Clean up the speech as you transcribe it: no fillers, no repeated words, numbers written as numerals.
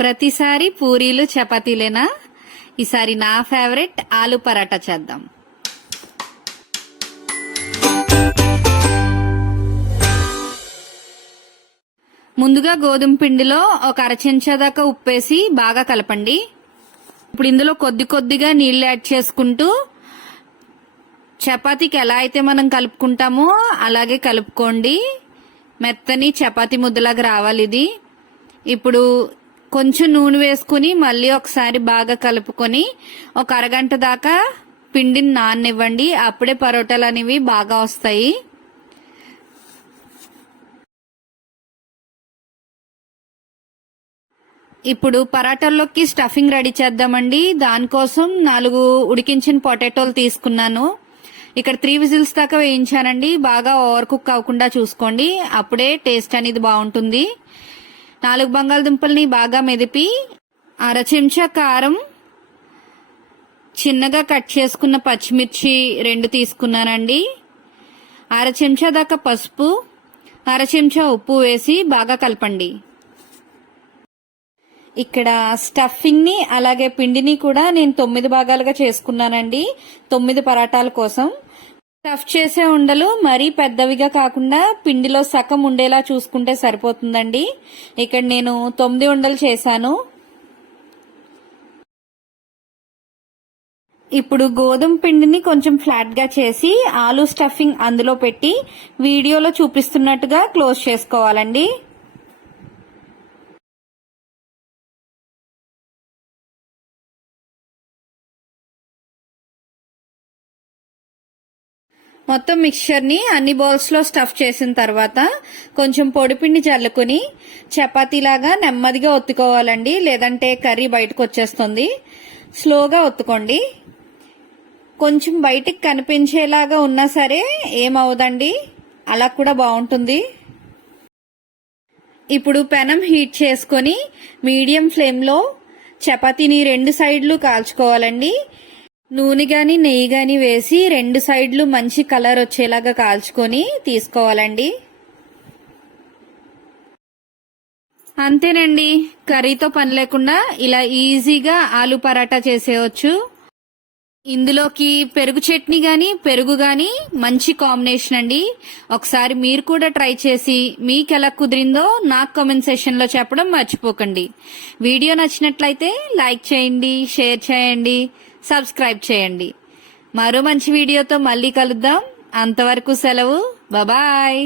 ప్రతిసారి పూరీలు చపాతీలేనా? ఈసారి నా ఫేవరెట్ ఆలు పరాటా చేద్దాం. ముందుగా గోధుమ పిండిలో ఒక అర చెంచా దాకా ఉప్పేసి బాగా కలపండి. ఇప్పుడు ఇందులో కొద్ది కొద్దిగా నీళ్లు యాడ్ చేసుకుంటూ చపాతీకి ఎలా అయితే మనం కలుపుకుంటామో అలాగే కలుపుకోండి. మెత్తని చపాతీ ముద్దలాగా రావాలి ఇది. ఇప్పుడు కొంచెం నూనె వేసుకుని మళ్ళీ ఒకసారి బాగా కలుపుకొని ఒక అరగంట దాకా పిండిని నాననివ్వండి. అప్పుడే పరోటాలు అనేవి బాగా వస్తాయి. ఇప్పుడు పరాటాల్లోకి స్టఫింగ్ రెడీ చేద్దామండి. దానికోసం 4 ఉడికించిన పొటాటోలు తీసుకున్నాను. ఇక్కడ 3 విజిల్స్ దాకా వేయించానండి. బాగా ఓవర్ కుక్ అవ్వకుండా చూసుకోండి, అప్పుడే టేస్ట్ అనేది బాగుంటుంది. 4 బంగాళదుంపల్ని బాగా మెదిపి అర చెంచా కారం, చిన్నగా కట్ చేసుకున్న పచ్చిమిర్చి 2 తీసుకున్నానండి. అర చెంచా దాకా పసుపు, అర చెంచా ఉప్పు వేసి బాగా కలపండి. ఇక్కడ స్టఫింగ్ ని అలాగే పిండిని కూడా నేను 9 భాగాలుగా చేసుకున్నానండి. 9 పరాటాల కోసం. స్టఫ్ చేసే ఉండలు మరీ పెద్దవిగా కాకుండా పిండిలో సగం ఉండేలా చూసుకుంటే సరిపోతుందండి. ఇక్కడ నేను 9 ఉండలు చేశాను. ఇప్పుడు గోధుమ పిండిని కొంచెం ఫ్లాట్ గా చేసి ఆలు స్టఫింగ్ అందులో పెట్టి వీడియోలో చూపిస్తున్నట్టుగా క్లోజ్ చేసుకోవాలండి. మొత్తం మిక్చర్ ని అన్ని బౌల్స్ లో స్టఫ్ చేసిన తర్వాత కొంచెం పొడిపిండి చల్లుకుని చపాతీలాగా నెమ్మదిగా ఒత్తుకోవాలండి, లేదంటే కర్రీ బయటకు వచ్చేస్తుంది. స్లోగా ఒత్తుకోండి. కొంచెం బయటికి కనిపించేలాగా ఉన్నా సరే ఏమవుదండి, అలా కూడా బాగుంటుంది. ఇప్పుడు పెనం హీట్ చేసుకొని మీడియం ఫ్లేమ్ లో చపాతీని 2 సైడ్లు కాల్చుకోవాలండి. నూనె గాని నెయ్యి గాని వేసి 2 సైడ్లు మంచి కలర్ వచ్చేలాగా కాల్చుకొని తీసుకోవాలండి. అంతేనండి, కర్రీతో పని లేకుండా ఇలా ఈజీగా ఆలు పరాటా చేసేయచ్చు. ఇందులోకి పెరుగు చట్నీ గాని పెరుగు గాని మంచి కాంబినేషన్ అండి. ఒకసారి మీరు కూడా ట్రై చేసి మీకు ఎలా కుదిరిందో నాకు కామెంట్ సెషన్ లో చెప్పడం మర్చిపోకండి. వీడియో నచ్చినట్లయితే లైక్ చేయండి, షేర్ చేయండి, సబ్స్క్రైబ్ చేయండి. మరో మంచి వీడియోతో మళ్ళీ కలుద్దాం. అంతవరకు సెలవు. బాయ్.